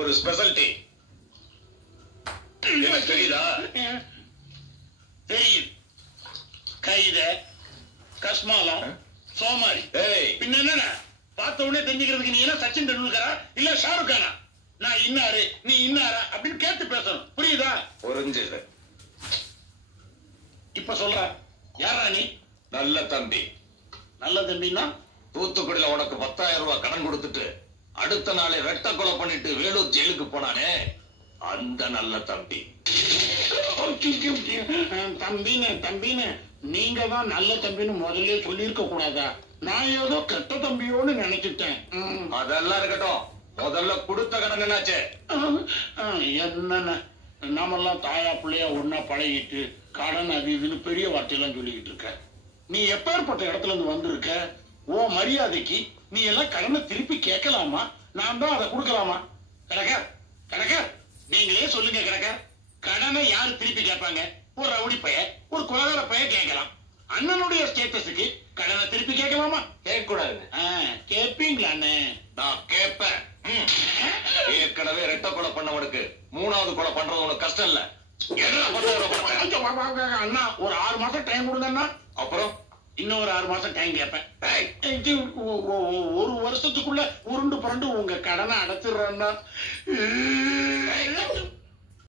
ஒரு ஸ்பெஷாலிட்டி எனக்கு தெரியுதா? தெரியுது. கைத கஸ்மாலம் சோமாரி பின்ன என்ன பார்த்த உடனே தெரிஞ்சுக்கிறதுக்கு நீ என்ன சச்சின் டெண்டுல்கரா இல்ல ஷாருக் கானா? நான் இன்னாரு நீ இன்னாரா அப்படின்னு கேட்டு பேசணும். புரியுதா? புரிஞ்சுது. இப்ப சொல்ற யாரா நீ? நல்ல தம்பி. நல்ல தம்பின்னா தூத்துக்குடியில உனக்கு 10,000 ரூபாய் கடன் கொடுத்துட்டு அடுத்த நாளே வெட்ட கொலை பண்ணிட்டு வேலூர் ஜெயிலுக்கு போனானே அந்த நல்ல தம்பி. தம்பின்னு நீங்க தான் நல்ல தம்பின்னு முதல்ல சொல்லியிருக்க கூடாதா? நான் ஏதோ கெட்ட தம்பியோன்னு நினைச்சிட்டேன். அதெல்லாம் இருக்கட்டும், முதல்ல கொடுத்த கடன் என்னாச்சு? என்னென்ன நாமெல்லாம் தாயா பிள்ளையா ஒன்னா பழகிட்டு கடன் அது இதுன்னு பெரிய வார்த்தையெல்லாம் சொல்லிக்கிட்டு இருக்க. நீ எப்பேற்பட்ட இடத்துல இருந்து வந்திருக்க? ஓ மரியாதைக்கு நீ எல்லாம் கடனை திருப்பி கேட்கலாமா? நான் தான் அதை கொடுக்கலாமா? கணக்க நீங்களே சொல்லுங்க கணக்க. கடனை யாரு திருப்பி கேட்பாங்க? ஒரு ரவுடி பைய ஒரு குலகார பைய கேட்கலாம். அண்ணனுடைய ஸ்டேட்டஸுக்கு கடனை திருப்பி கேட்கலாமா? கேட்க கூடாது. கேட்பீங்களான்னு நான் கேட்பேன். ஏற்கனவே ரெட்ட கொலை பண்ணவனுக்கு 3வது கொலை பண்றது உனக்கு கஷ்டம் இல்ல. அண்ணா ஒரு 6 மாசம் டைம் கொடுங்கண்ணா. அப்புறம் இன்னும் ஒரு 6 மாசம் டைம் கேட்பேன். ஒரு வருஷத்துக்குள்ள உருண்டு புரண்டு உங்க கடனை அடைச்சிடுறேன்னா